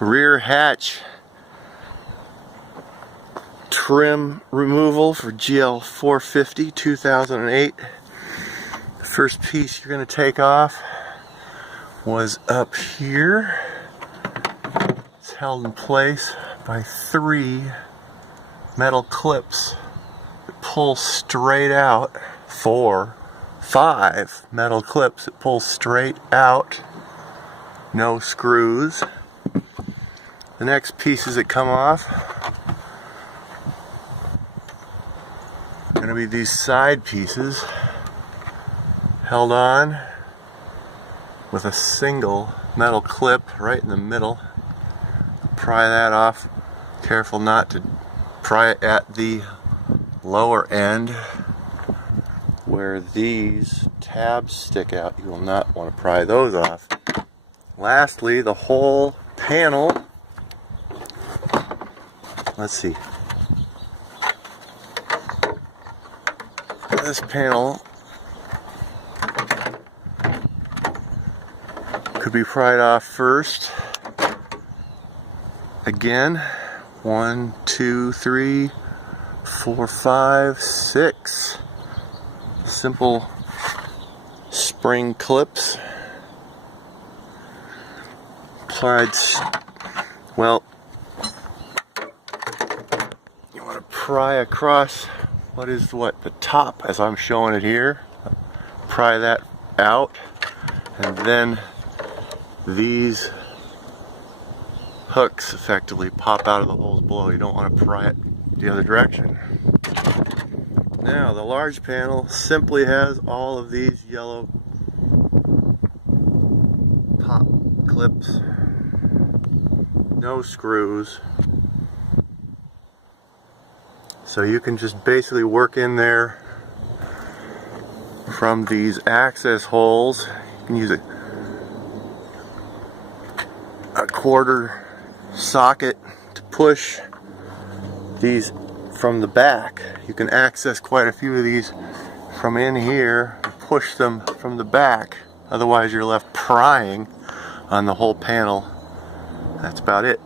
Rear hatch trim removal for GL450 2008. The first piece you're going to take off was up here. It's held in place by 3 metal clips that pull straight out. 5 metal clips that pull straight out. No screws. The next pieces that come off are going to be these side pieces held on with a single metal clip right in the middle. Pry that off. Careful not to pry it at the lower end where these tabs stick out. You will not want to pry those off. Lastly, the whole panel. Let's see. This panel could be pried off first. Again, 1, 2, 3, 4, 5, 6 simple spring clips. Plied, well, you want to pry across the top as I'm showing it here. Pry that out, and then these hooks effectively pop out of the holes below. You don't want to pry it the other direction. Now the large panel simply has all of these yellow pop clips, no screws, so you can just basically work in there from these access holes. You can use a 1/4 socket to push these from the back. You can access quite a few of these from in here, push them from the back. Otherwise you're left prying on the whole panel. That's about it.